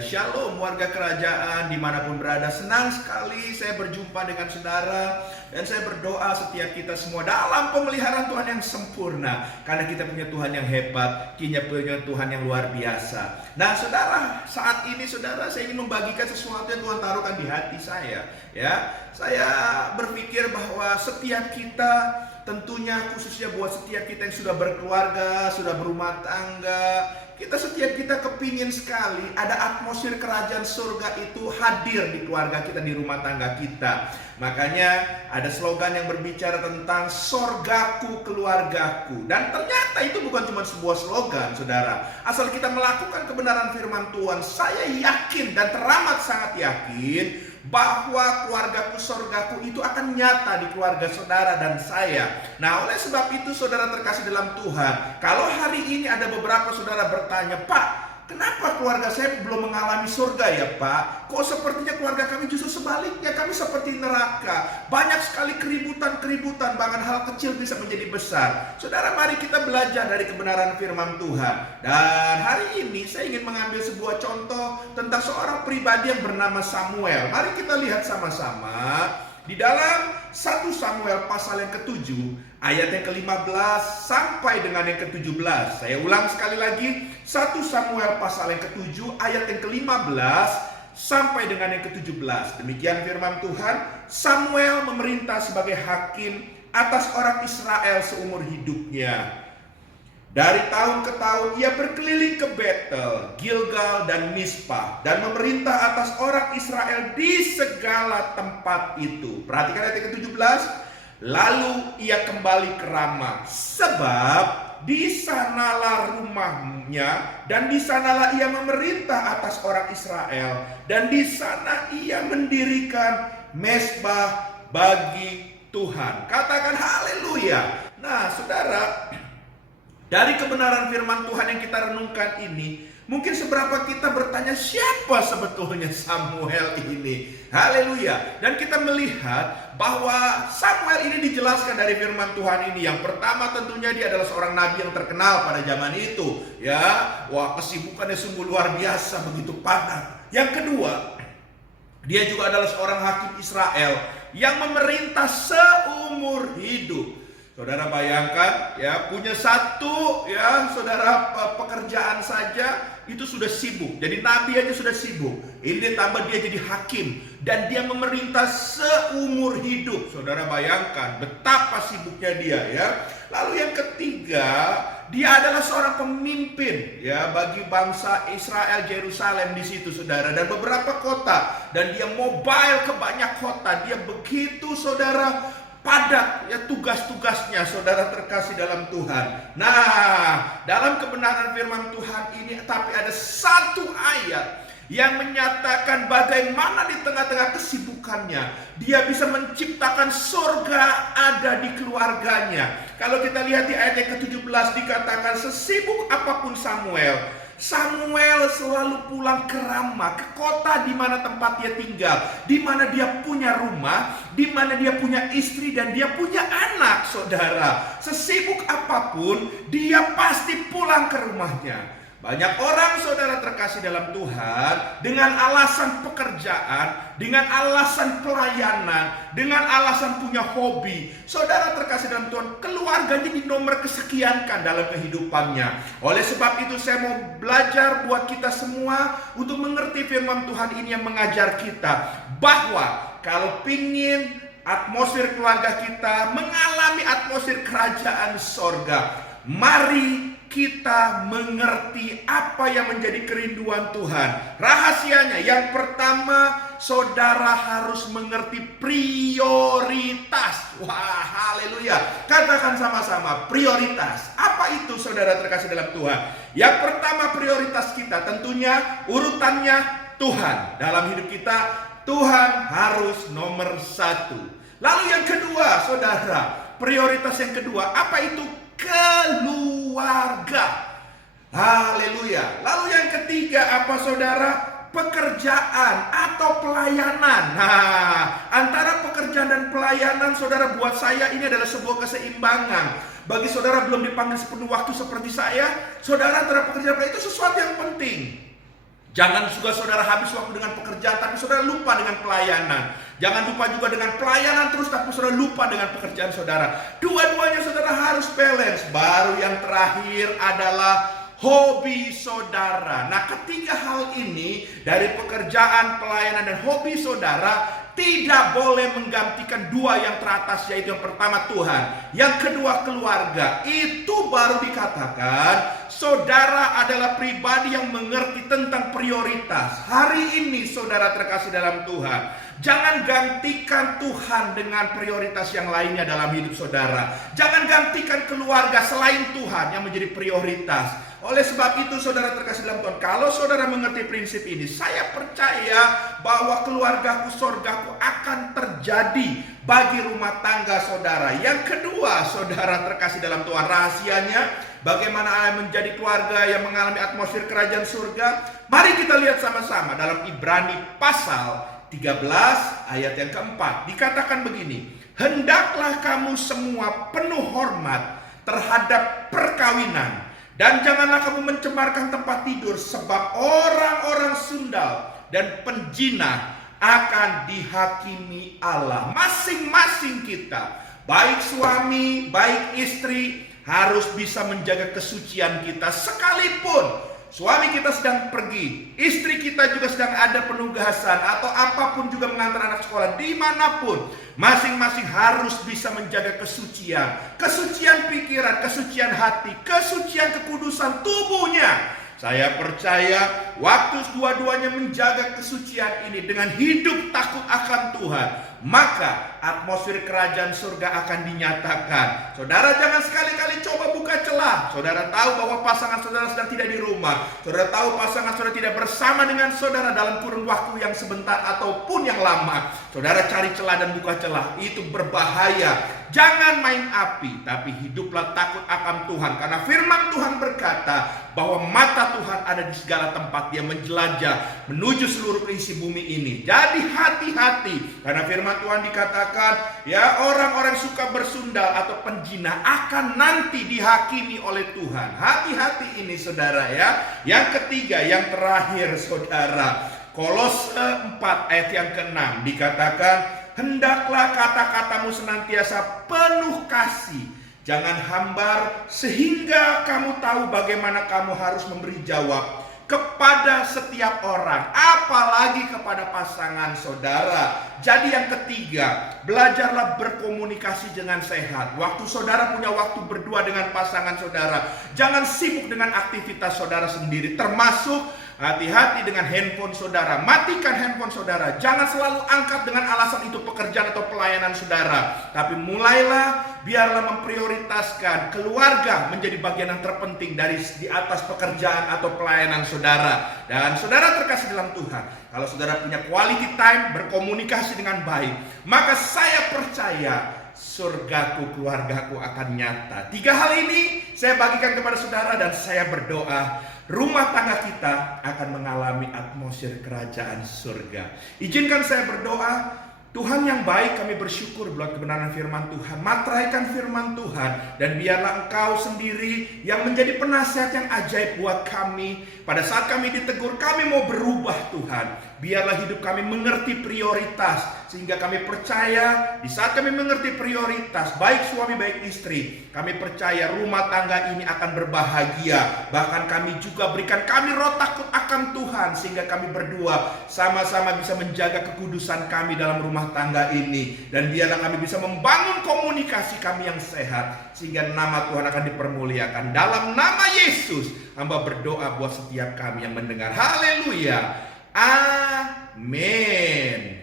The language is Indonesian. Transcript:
Shalom warga kerajaan dimanapun berada. Senang sekali saya berjumpa dengan saudara. Dan saya berdoa setiap kita semua dalam pemeliharaan Tuhan yang sempurna. Karena kita punya Tuhan yang hebat, kita punya Tuhan yang luar biasa. Nah saudara, saat ini saudara, saya ingin membagikan sesuatu yang Tuhan taruhkan di hati saya. Ya, saya berpikir bahwa setiap kita, tentunya khususnya buat setiap kita yang sudah berkeluarga, sudah berumah tangga, setiap kita kepingin sekali ada atmosfer kerajaan surga itu hadir di keluarga kita, di rumah tangga kita. Makanya ada slogan yang berbicara tentang sorgaku keluargaku. Dan ternyata itu bukan cuma sebuah slogan, saudara. Asal kita melakukan kebenaran firman Tuhan, saya yakin dan teramat sangat yakin bahwa keluargaku sorgaku itu akan nyata di keluarga saudara dan saya. Nah, oleh sebab itu saudara terkasih dalam Tuhan, kalau hari ini ada beberapa saudara bertanya, Pak, kenapa keluarga saya belum mengalami surga ya Pak? Kok sepertinya keluarga kami justru sebaliknya, kami seperti neraka. Banyak sekali keributan-keributan, bahkan hal kecil bisa menjadi besar. Saudara, mari kita belajar dari kebenaran firman Tuhan. Dan hari ini saya ingin mengambil sebuah contoh tentang seorang pribadi yang bernama Samuel. Mari kita lihat sama-sama di dalam 1 Samuel pasal yang ke-7 ayat yang ke-15 sampai dengan yang ke-17. Saya ulang sekali lagi, 1 Samuel pasal yang ke-7 ayat yang ke-15 sampai dengan yang ke-17. Demikian firman Tuhan. Samuel memerintah sebagai hakim atas orang Israel seumur hidupnya. Dari tahun ke tahun ia berkeliling ke Betel, Gilgal dan Mizpah, dan memerintah atas orang Israel di segala tempat itu. Perhatikan ayat yang ke-17. Lalu ia kembali ke Rama, sebab di sanalah rumahnya dan di sanalah ia memerintah atas orang Israel, dan di sana ia mendirikan mezbah bagi Tuhan. Katakan haleluya. Nah, saudara, dari kebenaran firman Tuhan yang kita renungkan ini, mungkin seberapa kita bertanya siapa sebetulnya Samuel ini. Haleluya. Dan kita melihat bahwa Samuel ini dijelaskan dari firman Tuhan ini. Yang pertama tentunya dia adalah seorang nabi yang terkenal pada zaman itu. Ya, wah, kesibukannya sungguh luar biasa, begitu padat. Yang kedua, dia juga adalah seorang hakim Israel yang memerintah seumur hidup. Saudara bayangkan ya, punya satu ya saudara pekerjaan saja itu sudah sibuk. Jadi nabi aja sudah sibuk. Ini ditambah dia jadi hakim dan dia memerintah seumur hidup. Saudara bayangkan betapa sibuknya dia ya. Lalu yang ketiga, dia adalah seorang pemimpin ya bagi bangsa Israel, Yerusalem di situ saudara, dan beberapa kota, dan dia mobile ke banyak kota. Dia begitu saudara padat ya tugas-tugasnya, saudara terkasih dalam Tuhan. Nah, dalam kebenaran firman Tuhan ini tapi ada satu ayat yang menyatakan bagaimana di tengah-tengah kesibukannya dia bisa menciptakan surga ada di keluarganya. Kalau kita lihat di ayat yang ke-17 dikatakan, sesibuk apapun Samuel selalu pulang ke Rama, ke kota di mana tempat dia tinggal, di mana dia punya rumah, di mana dia punya istri dan dia punya anak, saudara. Sesibuk apapun, dia pasti pulang ke rumahnya. Banyak orang saudara terkasih dalam Tuhan dengan alasan pekerjaan, dengan alasan pelayanan, dengan alasan punya hobi, saudara terkasih dalam Tuhan, keluarganya di nomor kesekiankan dalam kehidupannya. Oleh sebab itu saya mau belajar buat kita semua untuk mengerti firman Tuhan ini yang mengajar kita bahwa kalau pingin atmosfer keluarga kita mengalami atmosfer kerajaan sorga, mari kita mengerti apa yang menjadi kerinduan Tuhan. Rahasianya yang pertama, saudara harus mengerti prioritas. Wah, haleluya. Katakan sama-sama, prioritas. Apa itu saudara terkasih dalam Tuhan? Yang pertama, prioritas kita tentunya urutannya Tuhan. Dalam hidup kita, Tuhan harus nomor 1. Lalu yang kedua, saudara, prioritas yang kedua, apa itu? Keluarga. Haleluya. Lalu yang ketiga apa saudara? Pekerjaan atau pelayanan. Nah, antara pekerjaan dan pelayanan saudara, buat saya ini adalah sebuah keseimbangan. Bagi saudara belum dipanggil sepenuh waktu seperti saya, saudara antara pekerjaan itu sesuatu yang penting. Jangan juga saudara habis waktu dengan pekerjaan tapi saudara lupa dengan pelayanan. Jangan lupa juga dengan pelayanan terus tapi saudara lupa dengan pekerjaan saudara. Dua-duanya saudara harus balance. Baru yang terakhir adalah hobi saudara. Nah, ketiga hal ini dari pekerjaan, pelayanan, dan hobi saudara tidak boleh menggantikan dua yang teratas, yaitu yang pertama Tuhan, yang kedua keluarga. Itu baru dikatakan saudara adalah pribadi yang mengerti tentang prioritas. Hari ini saudara terkasih dalam Tuhan, jangan gantikan Tuhan dengan prioritas yang lainnya dalam hidup saudara. Jangan gantikan keluarga selain Tuhan yang menjadi prioritas. Oleh sebab itu saudara terkasih dalam Tuhan, kalau saudara mengerti prinsip ini, saya percaya bahwa keluargaku, surgaku akan terjadi bagi rumah tangga saudara. Yang kedua saudara terkasih dalam Tuhan, rahasianya bagaimana menjadi keluarga yang mengalami atmosfer kerajaan surga. Mari kita lihat sama-sama dalam Ibrani pasal 13 ayat yang keempat. Dikatakan begini, hendaklah kamu semua penuh hormat terhadap perkawinan, dan janganlah kamu mencemarkan tempat tidur, sebab orang-orang sundal dan penjinah akan dihakimi Allah. Masing-masing kita, baik suami, baik istri, harus bisa menjaga kesucian kita. Sekalipun suami kita sedang pergi, istri kita juga sedang ada penugasan, atau apapun juga mengantar anak sekolah, dimanapun, masing-masing harus bisa menjaga kesucian. Kesucian pikiran, kesucian hati, kesucian kekudusan tubuhnya. Saya percaya waktu dua-duanya menjaga kesucian ini dengan hidup takut akan Tuhan, maka atmosfer kerajaan surga akan dinyatakan. Saudara jangan sekali-kali coba buka celah. Saudara tahu bahwa pasangan saudara sedang tidak di rumah. Saudara tahu pasangan saudara tidak bersama dengan saudara dalam kurun waktu yang sebentar ataupun yang lama. Saudara cari celah dan buka celah. Itu berbahaya. Jangan main api, tapi hiduplah takut akan Tuhan. Karena firman Tuhan berkata bahwa mata Tuhan ada di segala tempat. Dia menjelajah menuju seluruh isi bumi ini. Jadi hati-hati, karena firman Tuhan dikatakan, ya, orang-orang suka bersundal atau penjina akan nanti dihakimi oleh Tuhan. Hati-hati ini saudara ya. Yang ketiga, yang terakhir saudara, Kolose 4 ayat yang ke-6 dikatakan, hendaklah kata-katamu senantiasa penuh kasih, jangan hambar, sehingga kamu tahu bagaimana kamu harus memberi jawab kepada setiap orang, apalagi kepada pasangan saudara. Jadi yang ketiga, belajarlah berkomunikasi dengan sehat. Waktu saudara punya waktu berdua dengan pasangan saudara, jangan sibuk dengan aktivitas saudara sendiri, termasuk hati-hati dengan handphone saudara. Matikan handphone saudara. Jangan selalu angkat dengan alasan itu pekerjaan atau pelayanan saudara. Tapi mulailah, biarlah memprioritaskan keluarga menjadi bagian yang terpenting dari di atas pekerjaan atau pelayanan saudara. Dan saudara terkasih dalam Tuhan, kalau saudara punya quality time, berkomunikasi dengan baik, maka saya percaya surgaku, keluargaku akan nyata. 3 hal ini saya bagikan kepada saudara dan saya berdoa rumah tangga kita akan mengalami atmosfer kerajaan surga. Izinkan saya berdoa. Tuhan yang baik, kami bersyukur buat kebenaran firman Tuhan. Materaikan firman Tuhan, dan biarlah Engkau sendiri yang menjadi penasihat yang ajaib buat kami. Pada saat kami ditegur, kami mau berubah Tuhan. Biarlah hidup kami mengerti prioritas, sehingga kami percaya di saat kami mengerti prioritas, baik suami baik istri, kami percaya rumah tangga ini akan berbahagia. Bahkan kami juga berikan kami roh takut akan Tuhan, sehingga kami berdua sama-sama bisa menjaga kekudusan kami dalam rumah tangga ini. Dan biarlah kami bisa membangun komunikasi kami yang sehat, sehingga nama Tuhan akan dipermuliakan. Dalam nama Yesus, hamba berdoa buat setiap kami yang mendengar. Haleluya. Amin.